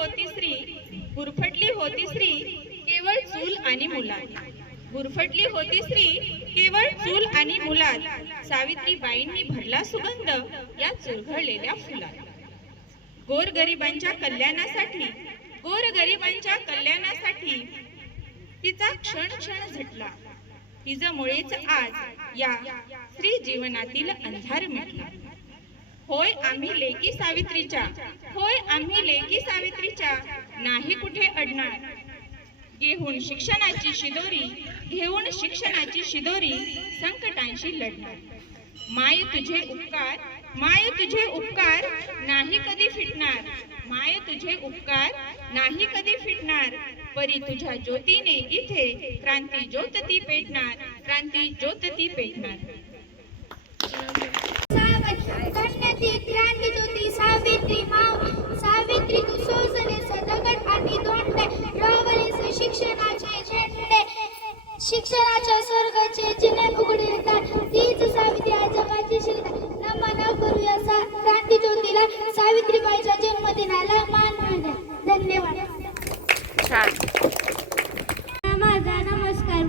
होती स्त्री, गुरफटली होती स्त्री, केवळ चूल आणि मुलात. गुरफटली होती स्त्री, केवळ चूल आणि मुलात. सावित्रीबाईंनी भरला सुगंध या चुरघळलेल्या फुलात. गोरगरिबांच्या कल्याणासाठी, गोरगरिबांच्या कल्याणासाठी तिचा क्षण क्षण झटला. तिच्यामुळेच आज या स्त्री जीवनातील अंधार मिटला. होय आम्ही लेकी सावित्रीच्या, होय आम्ही लेकी सावित्रीच्या, नाही कुठे अडणार. घेऊन शिक्षणाची शिदोरी, घेऊन शिक्षणाची शिदोरी, संकटांशी लढणार. माय तुझे उपकार, माय तुझे उपकार नाही कधी फिटणार. माय तुझे उपकार नाही कधी फिटणार. परी तुझ्या ज्योतीने इथे क्रांती ज्योत ती पेटणार, क्रांती ज्योत ती पेटणार. क्रांती ज्योती सावित्री माव, सावित्री तू सोसले दगड आणि दोंडे, रावले शिक्षणाचे झेंडे, शिक्षणाच्या स्वर्गाचे जिने उघडतात. तीच सावित्री आज जगाची शिल्पा. नमन करूया क्रांती ज्योतीला, सावित्रीबाईच्या जन्मदिनाला मान मिळणे. धन्यवाद. माझा नमस्कार.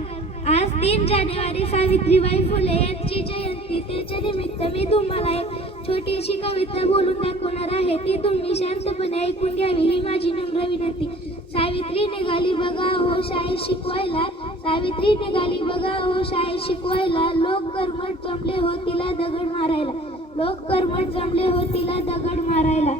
आज 3 जानेवारी सावित्रीबाई फुले यांची जयंती. त्याच्या निमित्त मी तुम्हाला एक छोटीशी कविता बोलून दाखवणार आहे. ती तुम्ही शांतपणे ऐकून घ्यावी ही माझी नम्र विनंती. सावित्री निघाली बघा हो शाळेत शिकवायला, सावित्री निघाली बघा हो शाळेत शिकवायला. लोक कर्मठ जमले हो तिला दगड मारायला, लोक कर्मठ जमले हो तिला दगड मारायला.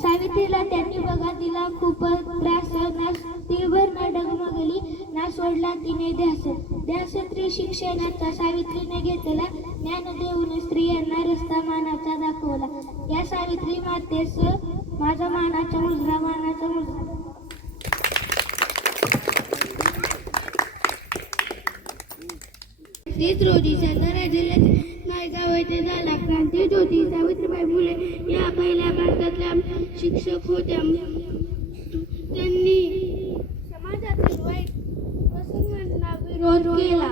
सावित्रीला त्यांनी बघा दिला खूप त्रास, ना तीभर न डगमगली, ना सोडला तिने ध्यास. ध्यास स्त्री शिक्षणाचा सावित्रीने घेतला, ज्ञान देऊन स्त्रियांना रस्ता मानाचा दाखवला. या सावित्री मातेस माझा मानाचा मुजरा, मानाचा मुजरा. 30 रोजी सातारा जिल्ह्यात नायगाव येथे झाला क्रांती ज्योती. सावित्रीबाई फुले या पहिल्या भारतातल्या शिक्षक होत्या. त्यांनी समाजातील वाईट प्रसंगांना विरोध केला.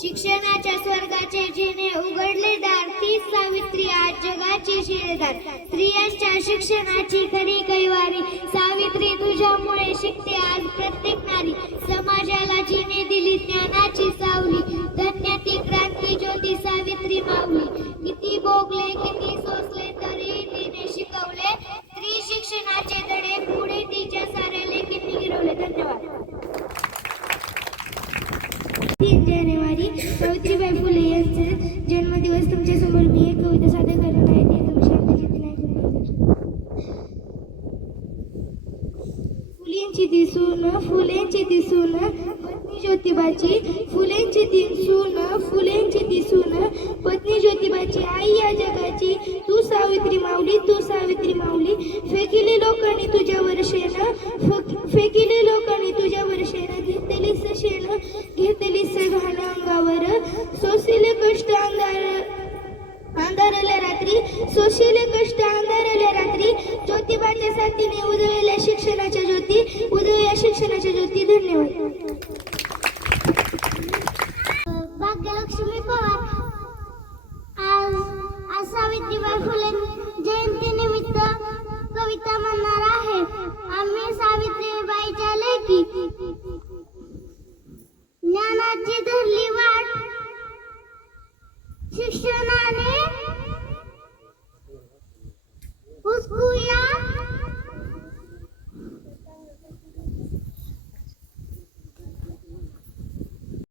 शिक्षणाच्या स्वर्गाचे जिने उघडले दार, तीच सावित्री आज जगाची शिलेदार. स्त्रियांच्या शिक्षणाची खरी कैवारी, सावित्री तुझ्यामुळे शिकते आज प्रत्येक नारी. समाजाला जिने दिली ज्ञानाची सावली, धन्य ती क्रांती ज्योती सावित्री माऊली. किती भोगले किती सोसले तरी तिने शिकवले, स्त्री शिक्षणाचे धडे पुढे तिच्या साऱ्या लेकींनी गिरवले. धन्यवाद. 3 जानेवारी सावित्रीबाई फुले यांचे जन्मदिवस. तुमच्या समोर मी एक कविता सादर करणार आहे. फुलेंची दिसून, फुलेंची दिसून पत्नी ज्योतिबाची, फुलेंची दिसून, फुलेंची दिसून पत्नी ज्योतिबाची. आई या जगाची तू सावित्री माऊली, तू सावित्री माऊली. फेकिले लोकांनी तुझ्यावर शेण, फेकिले लोकांनी तुझ्यावर शेण. घेतलीस शेण, घेतलीस घाण अंगावर. सोसिले कष्ट अंधारल्या रात्री, सोशिले कष्ट अंधारल्या रात्री. ज्योतिबाच्या साथीने उजळल्या शिक्षणाच्या ज्योती, उजळल्या शिक्षणाच्या ज्योती. धन्यवाद. भाग्यलक्ष्मी पवार. आज सावित्रीबाई फुले जयंती निमित्त कविता म्हणणार आहे. आम्ही सावित्रीबाईच्या लेकी, ज्ञानाची धरली वाट, शिक्षणा